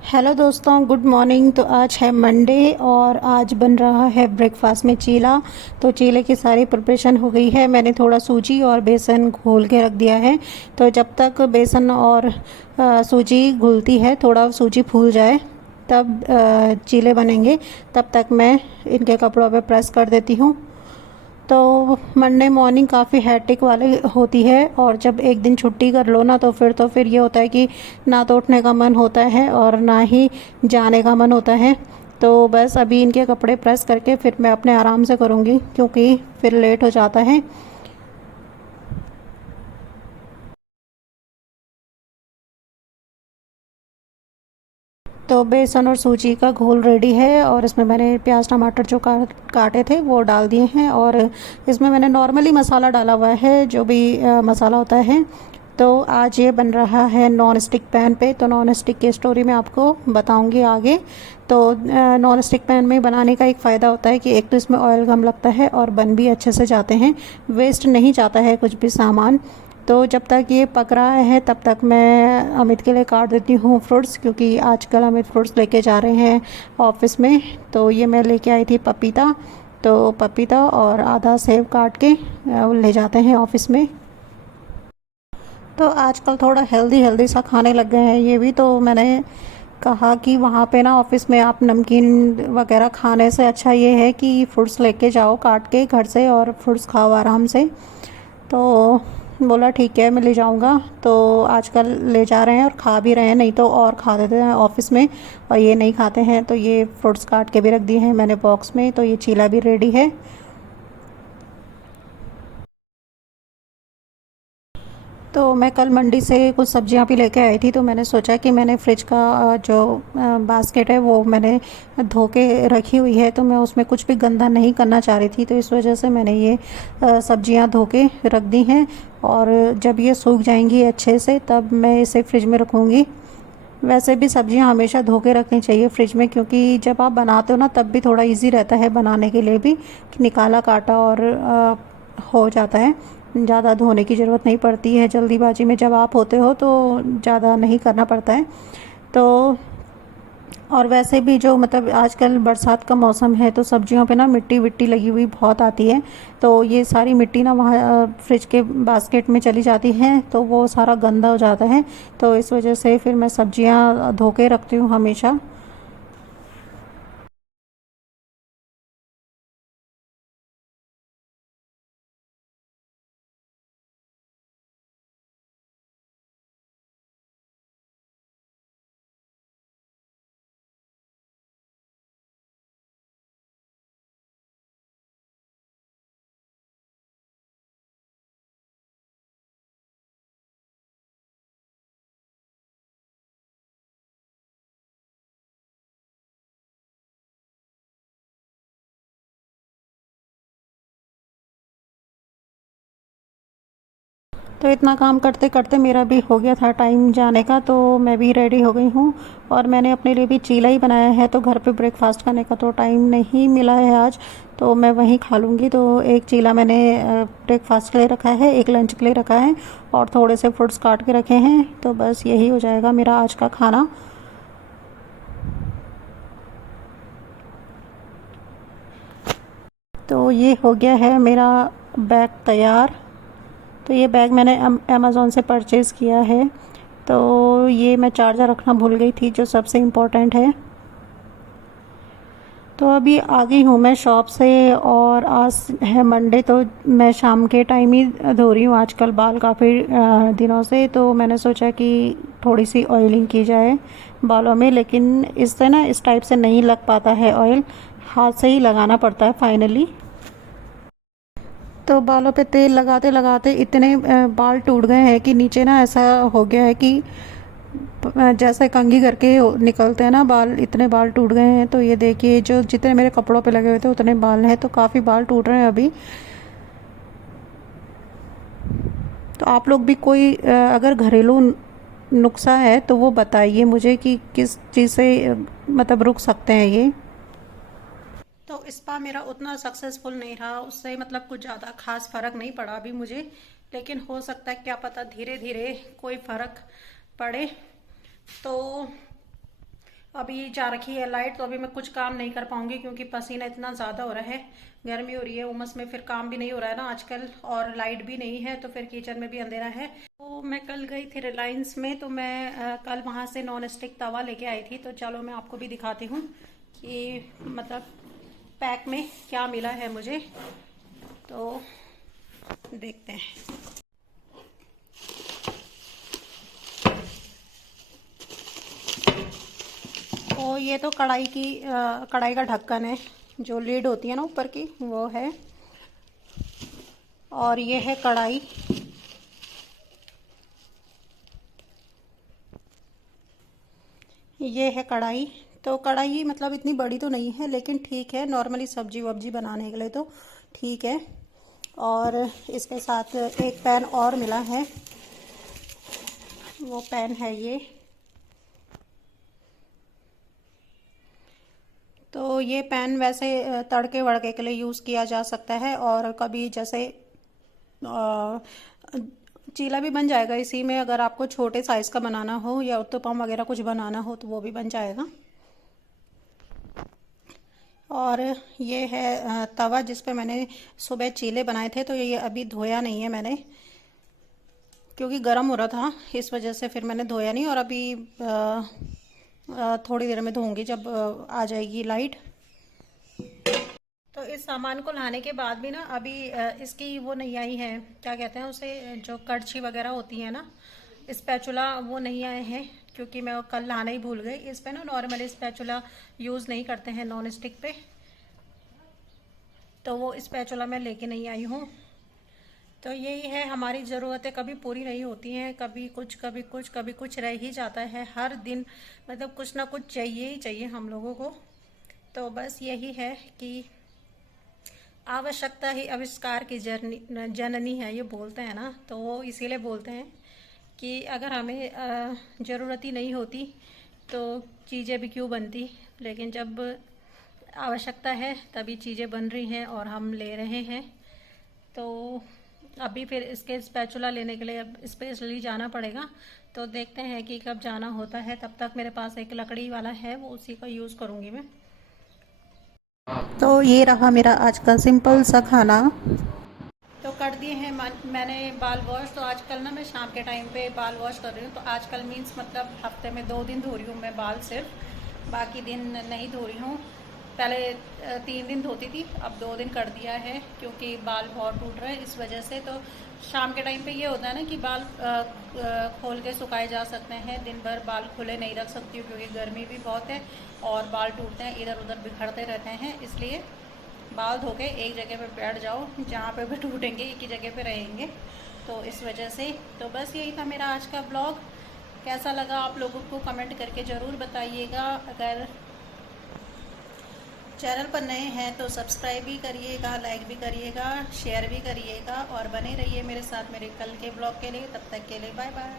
Hello दोस्तों, good morning. तो आज है मंडे और आज बन रहा है ब्रेकफास्ट में चीला। तो चीले की सारी प्रिपरेशन हो गई है। मैंने थोड़ा सूजी और बेसन घोल के रख दिया है। तो जब तक बेसन और सूजी घुलती है, थोड़ा सूजी फूल जाए तब चीले बनेंगे। तब तक मैं इनके कपड़ों पे प्रेस कर देती हूँ। तो मंडे मॉर्निंग काफ़ी हैट्रिक वाली होती है और जब एक दिन छुट्टी कर लो ना तो फिर ये होता है कि ना तो उठने का मन होता है और ना ही जाने का मन होता है। तो बस अभी इनके कपड़े प्रेस करके फिर मैं अपने आराम से करूँगी क्योंकि फिर लेट हो जाता है। तो बेसन और सूजी का घोल रेडी है और इसमें मैंने प्याज टमाटर जो काटे थे वो डाल दिए हैं और इसमें मैंने नॉर्मली मसाला डाला हुआ है, जो भी मसाला होता है। तो आज ये बन रहा है नॉन स्टिक पैन पे। तो नॉन स्टिक की स्टोरी मैं आपको बताऊंगी आगे। तो नॉन स्टिक पैन में बनाने का एक फ़ायदा होता है कि एक तो इसमें ऑयल कम लगता है और बन भी अच्छे से जाते हैं, वेस्ट नहीं जाता है कुछ भी सामान। तो जब तक ये पक रहा है तब तक मैं अमित के लिए काट देती हूँ फ्रूट्स, क्योंकि आजकल अमित फ्रूट्स लेके जा रहे हैं ऑफिस में। तो ये मैं लेके आई थी पपीता। तो पपीता और आधा सेब काट के ले जाते हैं ऑफिस में। तो आजकल थोड़ा हेल्दी हेल्दी सा खाने लग गए हैं ये भी। तो मैंने कहा कि वहाँ पे ना ऑफिस में आप नमकीन वगैरह खाने से अच्छा ये है कि फ्रूट्स लेके जाओ काट के घर से और फ्रूट्स खाओ आराम से। तो बोला ठीक है मैं ले जाऊंगा। तो आजकल ले जा रहे हैं और खा भी रहे हैं, नहीं तो और खा देते हैं ऑफिस में और ये नहीं खाते हैं। तो ये फ्रूट्स काट के भी रख दिए हैं मैंने बॉक्स में। तो ये चीला भी रेडी है। तो मैं कल मंडी से कुछ सब्जियां भी लेके आई थी। तो मैंने सोचा कि मैंने फ्रिज का जो बास्केट है वो मैंने धो के रखी हुई है, तो मैं उसमें कुछ भी गंदा नहीं करना चाह रही थी। तो इस वजह से मैंने ये सब्जियां धो के रख दी हैं और जब ये सूख जाएंगी अच्छे से तब मैं इसे फ्रिज में रखूँगी। वैसे भी सब्जियां हमेशा धो के रखनी चाहिए फ्रिज में, क्योंकि जब आप बनाते हो ना तब भी थोड़ा इजी रहता है बनाने के लिए भी, कि निकाला काटा और हो जाता है। ज़्यादा धोने की ज़रूरत नहीं पड़ती है, जल्दीबाजी में जब आप होते हो तो ज़्यादा नहीं करना पड़ता है। तो और वैसे भी जो मतलब आजकल बरसात का मौसम है तो सब्जियों पे ना मिट्टी विट्टी लगी हुई बहुत आती है। तो ये सारी मिट्टी ना वहाँ फ्रिज के बास्केट में चली जाती है तो वो सारा गंदा हो जाता है। तो इस वजह से फिर मैं सब्जियां धो के रखती हूँ हमेशा। तो इतना काम करते करते मेरा भी हो गया था टाइम जाने का। तो मैं भी रेडी हो गई हूँ और मैंने अपने लिए भी चीला ही बनाया है। तो घर पे ब्रेकफास्ट करने का तो टाइम नहीं मिला है आज, तो मैं वहीं खा लूँगी। तो एक चीला मैंने ब्रेकफास्ट के लिए रखा है, एक लंच के लिए रखा है और थोड़े से फ्रूट्स काट के रखे हैं। तो बस यही हो जाएगा मेरा आज का खाना। तो ये हो गया है मेरा बैग तैयार। तो ये बैग मैंने अमेज़ोन से परचेज़ किया है। तो ये मैं चार्जर रखना भूल गई थी, जो सबसे इम्पोर्टेंट है। तो अभी आ गई हूँ मैं शॉप से और आज है मंडे। तो मैं शाम के टाइम ही धो रही हूँ आजकल बाल काफ़ी दिनों से। तो मैंने सोचा कि थोड़ी सी ऑयलिंग की जाए बालों में, लेकिन इससे ना इस टाइप से नहीं लग पाता है ऑयल, हाथ से ही लगाना पड़ता है फाइनली। तो बालों पे तेल लगाते लगाते इतने बाल टूट गए हैं कि नीचे ना ऐसा हो गया है कि जैसे कंघी करके निकलते हैं ना बाल, इतने बाल टूट गए हैं। तो ये देखिए, जो जितने मेरे कपड़ों पे लगे हुए थे उतने बाल हैं, तो काफ़ी बाल टूट रहे हैं अभी। तो आप लोग भी कोई अगर घरेलू नुस्खा है तो वो बताइए मुझे कि किस चीज़ से मतलब रुक सकते हैं ये। तो स्पा मेरा उतना सक्सेसफुल नहीं रहा, उससे मतलब कुछ ज़्यादा खास फर्क नहीं पड़ा अभी मुझे। लेकिन हो सकता है, क्या पता धीरे धीरे कोई फर्क पड़े। तो अभी जा रखी है लाइट, तो अभी मैं कुछ काम नहीं कर पाऊंगी क्योंकि पसीना इतना ज़्यादा हो रहा है, गर्मी हो रही है, उमस में फिर काम भी नहीं हो रहा है ना आजकल, और लाइट भी नहीं है, तो फिर किचन में भी अंधेरा है। तो मैं कल गई थी रिलायंस में, तो मैं कल वहाँ से नॉन स्टिक तवा लेके आई थी। तो चलो मैं आपको भी दिखाती हूँ कि मतलब पैक में क्या मिला है मुझे, तो देखते हैं। तो ये तो कढ़ाई का ढक्कन है, जो लीड होती है ना ऊपर की, वो है। और ये है कढ़ाई, ये है कढ़ाई। तो कढ़ाई मतलब इतनी बड़ी तो नहीं है, लेकिन ठीक है, नॉर्मली सब्जी वब्जी बनाने के लिए तो ठीक है। और इसके साथ एक पैन और मिला है, वो पैन है ये। तो ये पैन वैसे तड़के वड़के के लिए यूज़ किया जा सकता है, और कभी जैसे चीला भी बन जाएगा इसी में, अगर आपको छोटे साइज़ का बनाना हो या उत्तपम वगैरह कुछ बनाना हो तो वो भी बन जाएगा। और ये है तवा जिस पे मैंने सुबह चीले बनाए थे, तो ये अभी धोया नहीं है मैंने, क्योंकि गर्म हो रहा था, इस वजह से फिर मैंने धोया नहीं। और अभी थोड़ी देर में धोऊंगी जब आ जाएगी लाइट। तो इस सामान को लाने के बाद भी ना अभी इसकी वो नहीं आई है, क्या कहते हैं उसे, जो कड़छी वगैरह होती है ना, स्पैचुला, वो नहीं आए हैं, क्योंकि मैं कल लाना ही भूल गई। इस पे ना नॉर्मली स्पैचुला यूज़ नहीं करते हैं नॉन स्टिक पे, तो वो स्पैचुला मैं लेके नहीं आई हूँ। तो यही है, हमारी ज़रूरतें कभी पूरी नहीं होती हैं, कभी कुछ कभी कुछ कभी कुछ रह ही जाता है, हर दिन मतलब कुछ ना कुछ चाहिए ही चाहिए हम लोगों को। तो बस यही है कि आवश्यकता ही आविष्कार की जननी है, ये बोलते हैं ना, तो वो इसीलिए बोलते हैं कि अगर हमें ज़रूरत ही नहीं होती तो चीज़ें भी क्यों बनती, लेकिन जब आवश्यकता है तभी चीज़ें बन रही हैं और हम ले रहे हैं। तो अभी फिर इसके स्पैचुला लेने के लिए अब स्पेशली जाना पड़ेगा, तो देखते हैं कि कब जाना होता है। तब तक मेरे पास एक लकड़ी वाला है, वो उसी का यूज़ करूँगी मैं। तो ये रहा मेरा आज का सिंपल सा खाना। तो कर दिए हैं मैंने बाल वॉश। तो आजकल ना मैं शाम के टाइम पे बाल वॉश कर रही हूँ। तो आजकल मीन्स मतलब हफ्ते में 2 दिन धो रही हूँ मैं बाल सिर्फ, बाकी दिन नहीं धो रही हूँ। पहले 3 दिन धोती थी, अब 2 दिन कर दिया है, क्योंकि बाल बहुत टूट रहे हैं इस वजह से। तो शाम के टाइम पे ये होता है ना कि बाल खोल के सुखाए जा सकते हैं, दिन भर बाल खुले नहीं रख सकती हूँ क्योंकि गर्मी भी बहुत है और बाल टूटते हैं, इधर उधर बिखरते रहते हैं, इसलिए बाल धो के एक जगह पे बैठ जाओ, जहाँ पे भी टूटेंगे एक ही जगह पे रहेंगे, तो इस वजह से। तो बस यही था मेरा आज का ब्लॉग। कैसा लगा आप लोगों को कमेंट करके ज़रूर बताइएगा। अगर चैनल पर नए हैं तो सब्सक्राइब भी करिएगा, लाइक भी करिएगा, शेयर भी करिएगा, और बने रहिए मेरे साथ मेरे कल के ब्लॉग के लिए। तब तक के लिए बाय बाय।